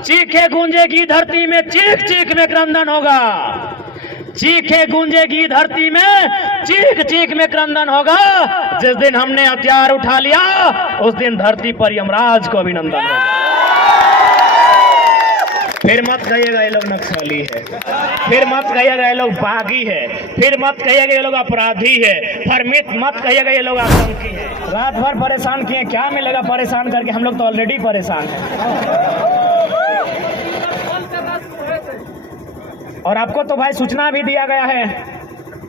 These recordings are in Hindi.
चीखे गूंजेगी धरती में, चीख चीख में क्रंदन होगा। चीखे गूंजेगी धरती में, चीख चीख में क्रंदन होगा। जिस दिन हमने हथियार उठा लिया उस दिन धरती पर यमराज को अभिनंदन होगा। फिर मत कहिएगा ये लोग नक्सली है, फिर मत कहिएगा ये लोग बागी है, फिर मत कहिएगा ये लोग अपराधी है, फिर मत कहिएगा ये लोग आतंकी है। रात भर परेशान किए, क्या मिलेगा परेशान करके? हम लोग तो ऑलरेडी परेशान हैं। और आपको तो भाई सूचना भी दिया गया है,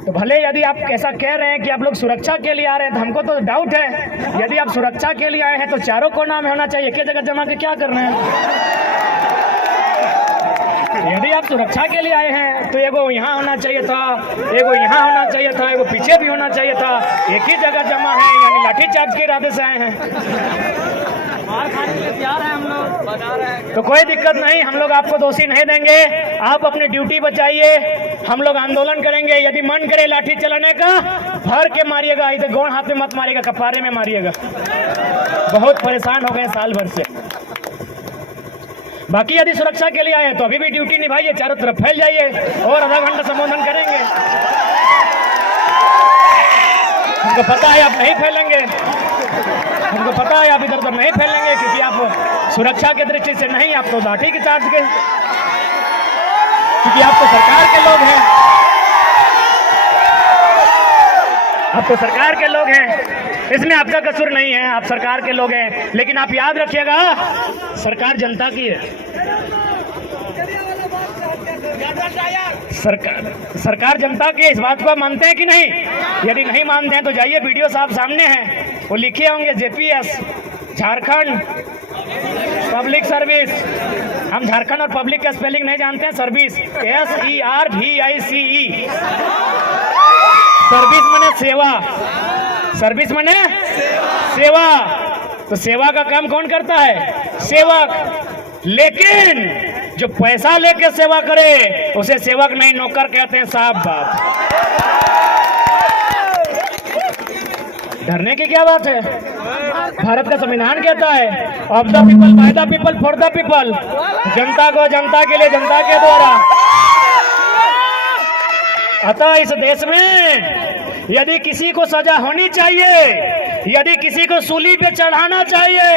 तो भले यदि आप ऐसा कह रहे हैं कि आप लोग सुरक्षा के लिए आ रहे हैं, तो हमको तो डाउट है। यदि आप सुरक्षा के लिए आए हैं तो चारों कोना में होना चाहिए, एक ही जगह जमा के क्या कर रहे हैं? यदि आप सुरक्षा के लिए आए हैं तो एगो यहाँ होना चाहिए था, एगो यहाँ होना चाहिए था, एगो पीछे भी होना चाहिए था। एक ही जगह जमा है, यानी लाठीचार्ज के इरादे से आए हैं। मार खाने के लिए तैयार हैं हम लोग, बता रहे हैं। तो कोई दिक्कत नहीं, हम लोग आपको दोषी नहीं देंगे। आप अपनी ड्यूटी बचाइए, हम लोग आंदोलन करेंगे। यदि मन करे लाठी चलाने का, भर के मारिएगा, इधर गौण हाथ में मत मारिएगा, कपारे में मारिएगा। बहुत परेशान हो गए साल भर से। बाकी यदि सुरक्षा के लिए आए तो अभी भी ड्यूटी निभाइए, चारों तरफ फैल जाइए और आधा घंटा संबोधन करेंगे। हमको पता है आप नहीं फैलेंगे, हमको पता है आप इधर उधर नहीं फैलेंगे, क्योंकि आप सुरक्षा की दृष्टि से नहीं, आप तो लाठी के चार्ज के, क्योंकि आप तो सरकार के लोग हैं, आप तो सरकार के लोग हैं। इसमें आपका कसूर नहीं है, आप सरकार के लोग हैं। लेकिन आप याद रखिएगा, सरकार जनता की है। सरकार जनता की, इस बात को आप मानते हैं कि नहीं? यदि नहीं मानते हैं तो जाइए, वीडियो साहब सामने हैं, वो लिखे होंगे JPS, झारखंड पब्लिक सर्विस। हम झारखंड और पब्लिक का स्पेलिंग नहीं जानते हैं, सर्विस SERVICE। सर्विस माने सेवा, सर्विस माने सेवा। तो सेवा का काम कौन करता है? सेवक। लेकिन जो पैसा लेके सेवा करे उसे सेवक नहीं, नौकर कहते हैं। साहब बात, डरने की क्या बात है? भारत का संविधान कहता है of the people, by the people, for the people. जनता को, जनता के लिए, जनता के द्वारा। अतः इस देश में यदि किसी को सजा होनी चाहिए, यदि किसी को सूली पे चढ़ाना चाहिए,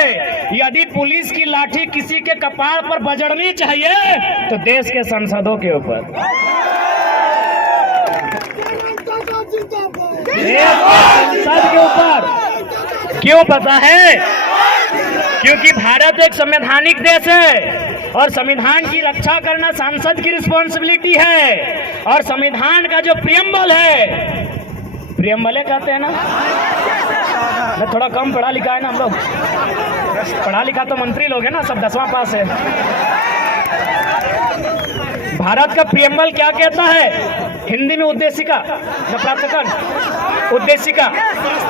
यदि पुलिस की लाठी किसी के कपार पर बजड़नी चाहिए, तो देश के सांसदों के ऊपर, संसद के ऊपर। क्यों पता है? क्योंकि भारत एक संवैधानिक देश है और संविधान की रक्षा करना सांसद की रिस्पॉन्सिबिलिटी है। और संविधान का जो प्रियम्बल है, प्रियम्बल कहते हैं ना, मैं थोड़ा कम पढ़ा लिखा है ना, हम लोग पढ़ा लिखा तो मंत्री लोग हैं ना, सब 10वां पास है। भारत का प्रियम्बल क्या कहता है? हिंदी में उद्देशिका, उद्देशिका,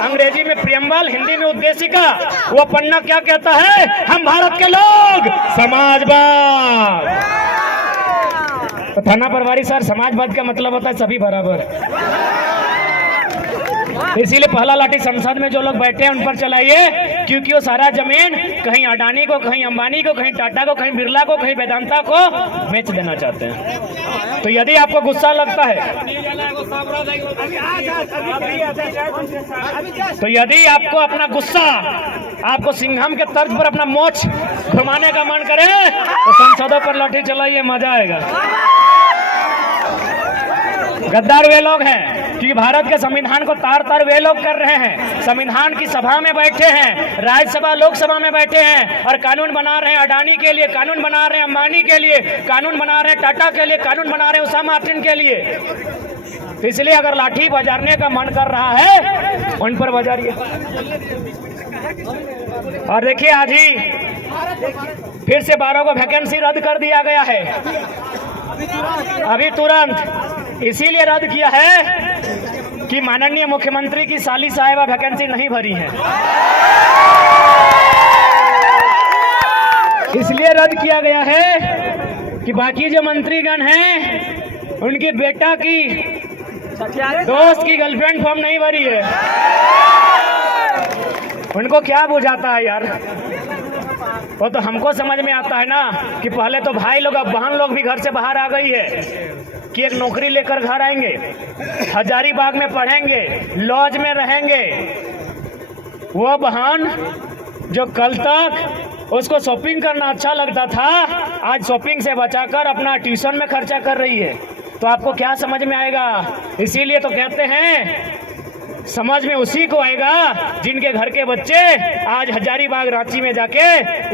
अंग्रेजी में प्रियम्बल, हिंदी में उद्देशिका। वो पन्ना क्या कहता है? हम भारत के लोग समाजवाद। तो थाना प्रभारी सर, समाजवाद का मतलब होता है सभी बराबर। इसीलिए पहला लाठी संसद में जो लोग बैठे हैं उन पर चलाइए, क्योंकि वो सारा जमीन कहीं अडानी को, कहीं अंबानी को, कहीं टाटा को, कहीं बिरला को, कहीं वेदांता को बेच देना चाहते हैं। तो यदि आपको गुस्सा लगता है, तो यदि आपको अपना गुस्सा, आपको सिंघम के तर्ज पर अपना मोछ घुमाने का मन करे, तो संसदों पर लाठी चलाइए, मजा आएगा। गद्दार वे लोग हैं कि भारत के संविधान को तार तार वे लोग कर रहे हैं। संविधान की सभा में बैठे हैं, राज्यसभा लोकसभा में बैठे हैं और कानून बना रहे हैं। अडानी के लिए कानून बना रहे हैं, अंबानी के लिए कानून बना रहे हैं, टाटा के लिए कानून बना रहे हैं, उसामा मार्टिन के लिए। तो इसलिए अगर लाठी बजाने का मन कर रहा है, उन पर बजाइए। और देखिए, आज ही फिर से 12 को वैकेंसी रद्द कर दिया गया है, अभी तुरंत। इसीलिए रद्द किया है कि माननीय मुख्यमंत्री की साली साहिबा वैकेंसी नहीं भरी है, इसलिए रद्द किया गया है कि बाकी जो मंत्रीगण हैं उनके बेटा की दोस्त की गर्लफ्रेंड फॉर्म नहीं भरी है। उनको क्या बुझाता है यार? वो तो हमको समझ में आता है ना कि पहले तो भाई लोग, अब बहन लोग भी घर से बाहर आ गई है कि एक नौकरी लेकर घर आएंगे, हजारीबाग में पढ़ेंगे, लॉज में रहेंगे। वो बहन जो कल तक उसको शॉपिंग करना अच्छा लगता था, आज शॉपिंग से बचाकर अपना ट्यूशन में खर्चा कर रही है। तो आपको क्या समझ में आएगा? इसीलिए तो कहते हैं समझ में उसी को आएगा जिनके घर के बच्चे आज हजारीबाग रांची में जाके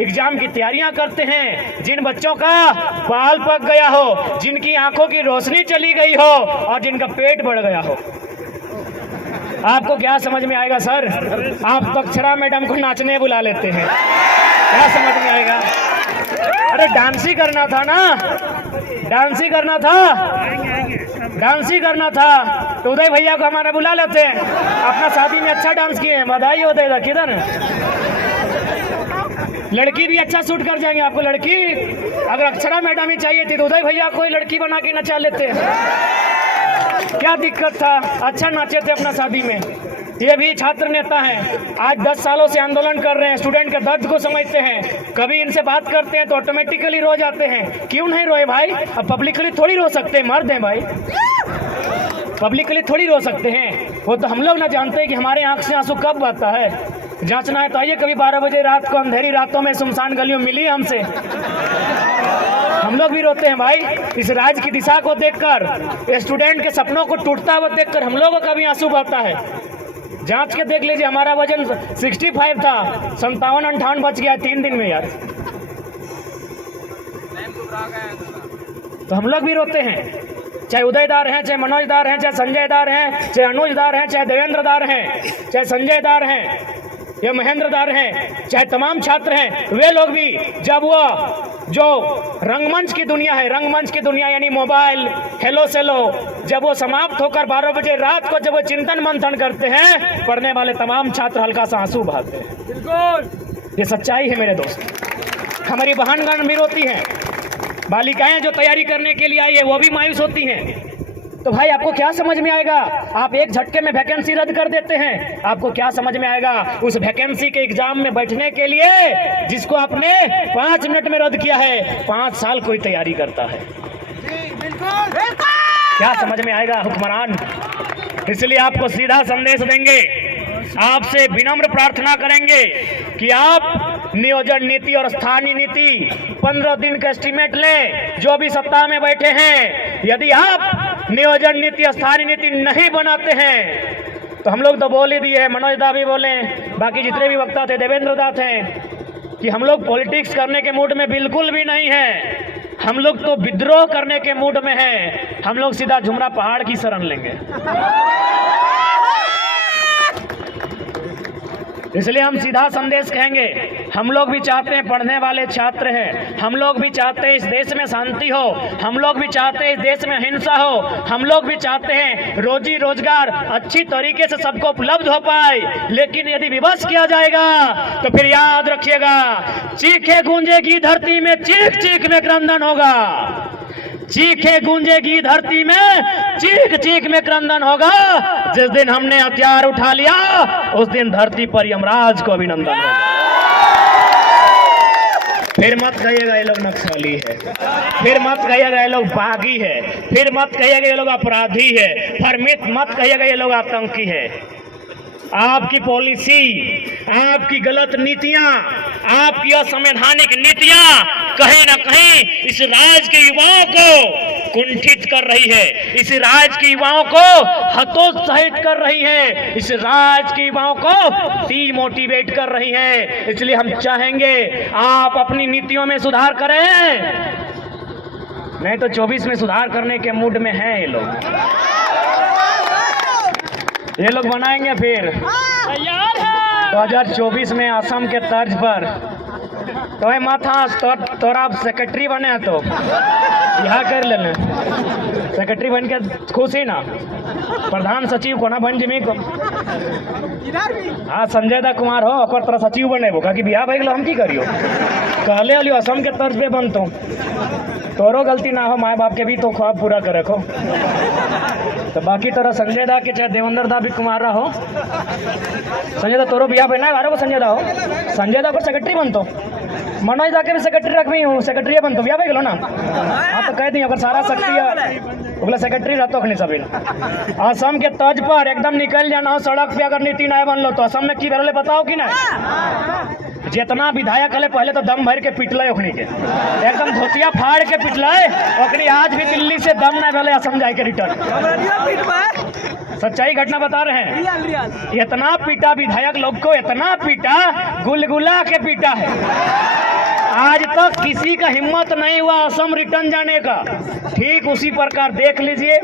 एग्जाम की तैयारियां करते हैं, जिन बच्चों का बाल पक गया हो, जिनकी आंखों की रोशनी चली गई हो और जिनका पेट बढ़ गया हो। आपको क्या समझ में आएगा सर? आप तो अक्षरा मैडम को नाचने बुला लेते हैं, क्या समझ में आएगा? अरे डांस ही करना था ना, डांस ही करना था, डांस ही करना था तो उदय भैया को हमारा बुला लेते हैं। अपना शादी में अच्छा डांस किए हैं, बधाई हो उदय। किधर लड़की भी अच्छा शूट कर जाएंगे आपको। लड़की अगर अक्षरा मैडम ही चाहिए थी तो उदय भैया कोई लड़की बना के नचा लेते हैं, क्या दिक्कत था? अच्छा नाचे थे अपना शादी में। ये भी छात्र नेता हैं, आज 10 सालों से आंदोलन कर रहे हैं, स्टूडेंट के दर्द को समझते हैं। कभी इनसे बात करते हैं तो ऑटोमेटिकली रो जाते हैं। क्यों नहीं रोए भाई? अब पब्लिकली थोड़ी रो सकते हैं, मर्द हैं भाई, पब्लिकली थोड़ी रो सकते हैं। वो तो हम लोग ना जानते हैं कि हमारे आंख से आंसू कब आता है। जांचना है तो आइए कभी 12 बजे रात को अंधेरी रातों में सुनसान गलियों मिली हमसे, हम लोग भी रोते हैं भाई। इस राज्य की दिशा को देखकर, स्टूडेंट के सपनों को टूटता हुआ देखकर हम लोगों का भी आंसू बहता है। जांच के देख लीजिए, हमारा वजन 65 था, 57-58 बच गया 3 दिन में यार। तो हम लोग भी रोते हैं, चाहे उदयदार हैं, चाहे मनोजदार हैं, चाहे संजयदार हैं, चाहे अनुजदार हैं, चाहे देवेंद्रदार हैं, चाहे संजयदार हैं या महेंद्रदार हैं, चाहे तमाम छात्र हैं। वे लोग भी जब वो जो रंगमंच की दुनिया है, रंगमंच की दुनिया यानी मोबाइल, हेलो सेलो, जब वो समाप्त होकर 12 बजे रात को जब वो चिंतन मंथन करते हैं, पढ़ने वाले तमाम छात्र हल्का सा आंसू बहाते हैं। बिल्कुल ये सच्चाई है मेरे दोस्त। हमारी बहनगण भी रोती हैं, बालिकाएं जो तैयारी करने के लिए आई है वो भी मायूस होती हैं। तो भाई आपको क्या समझ में आएगा? आप एक झटके में वैकेंसी रद्द कर देते हैं, आपको क्या समझ में आएगा? उस वैकेंसी के एग्जाम में बैठने के लिए जिसको आपने 5 मिनट में रद्द किया है, 5 साल कोई तैयारी करता है। क्या समझ में आएगा हुक्मरान? इसलिए आपको सीधा संदेश देंगे, आपसे विनम्र प्रार्थना करेंगे कि आप नियोजन नीति और स्थानीय नीति 15 दिन का एस्टीमेट लें। जो भी सत्ता में बैठे हैं, यदि आप नियोजन नीति स्थानीय नीति नहीं बनाते हैं तो हम लोग तो बोल ही दिए हैं, मनोज दा भी बोले, बाकी जितने भी वक्ता थे, देवेंद्र दा थे, कि हम लोग पॉलिटिक्स करने के मूड में बिल्कुल भी नहीं है। हम लोग तो विद्रोह करने के मूड में हैं। हम लोग सीधा झुमरा पहाड़ की शरण लेंगे। इसलिए हम सीधा संदेश कहेंगे, हम लोग भी चाहते हैं, पढ़ने वाले छात्र हैं, हम लोग भी चाहते हैं इस देश में शांति हो, हम लोग भी चाहते हैं इस देश में अहिंसा हो, हम लोग भी चाहते हैं रोजी रोजगार अच्छी तरीके से सबको उपलब्ध हो पाए। लेकिन यदि विवश किया जाएगा तो फिर याद रखिएगा, चीखे गूंजेगी धरती में, चीख चीख में क्रंदन होगा। चीखे गूंजेगी धरती में, चीख चीख में क्रंदन होगा। जिस दिन हमने हथियार उठा लिया उस दिन धरती पर यमराज को अभिनंदन होगा। फिर मत कहिएगा ये लोग नक्सली है, फिर मत कहिएगा ये लोग बागी है, फिर मत कहिएगा ये लोग अपराधी है, फिर मत कहिएगा ये लोग आतंकी है। आपकी पॉलिसी, आपकी गलत नीतियां, आपकी असंवैधानिक नीतियां कहीं ना कहीं इस राज्य के युवाओं को कुंठित कर रही है, इस राज्य के युवाओं को हतोत्साहित कर रही है, इस राज्य के युवाओं को डीमोटिवेट कर रही है। इसलिए हम चाहेंगे आप अपनी नीतियों में सुधार करें, नहीं तो 24 में सुधार करने के मूड में हैं ये लोग। ये लोग बनाएंगे फिर 2024 में असम के तर्ज पर। तो माथा तोरा सेक्रेटरी बने तो यहाँ कर लेने, सेक्रेटरी बन के खुशी ना, प्रधान सचिव को ना बन जिमी को। हाँ संजय दा कुमार हो और तोरा सचिव बने वो कि बिहार भाई हम की करियो, कहले अलियो असम के तर्ज पे बनतो। तोरो गलती ना हो, माँ बाप के भी तो ख्वाब पूरा कर रखो। तो बाकी तोरा संजय दा के चाहे देवेंद्र दा भी कुमार हो, संजय दा तोरो बिया बना है, संजय दा हो, संजय दा को सेक्रेटरी बनतो। मनोज दा के भी सेक्रेटरी रखवी हूँ, सेक्रेटरी बन तो भी गेलो ना। हाँ तो कह दी अगर सारा शक्ति ओगला सेक्रेटरी रहतो अखनी सभी असम के तर्ज पर एकदम निकल जाना हो सड़क पे अगर नीति नहीं बनलो तो असम में की भरले बताओ कि नहीं। जितना विधायक हले पहले तो दम भर के पिटल ओखनी के एकदम धोतिया फाड़ के पिटल ओखनी आज भी दिल्ली से दम नहीं भले असम जाए के रिटर्न। सच्चाई घटना बता रहे हैं। इतना पीटा विधायक लोग को, इतना पीटा गुलगुला के पीटा है। आज तक किसी का हिम्मत नहीं हुआ असम रिटर्न जाने का। ठीक उसी प्रकार देख लीजिए,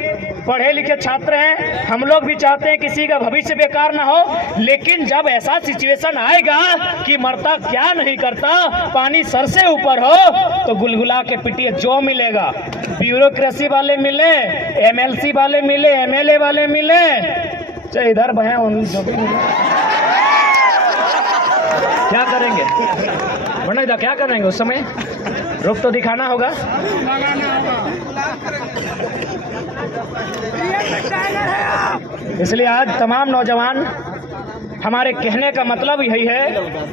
पढ़े लिखे छात्र हैं, हम लोग भी चाहते हैं किसी का भविष्य बेकार ना हो, लेकिन जब ऐसा सिचुएशन आएगा कि मरता क्या नहीं करता, पानी सर से ऊपर हो तो गुलगुला के पिटिए। जो मिलेगा ब्यूरोक्रेसी वाले मिले, एमएलसी वाले मिले, एमएलए वाले मिले, चाहे इधर बहे जो भी मिले, क्या करेंगे मनोज दा, क्या करेंगे उस समय? रुख तो दिखाना होगा। इसलिए आज तमाम नौजवान, हमारे कहने का मतलब यही है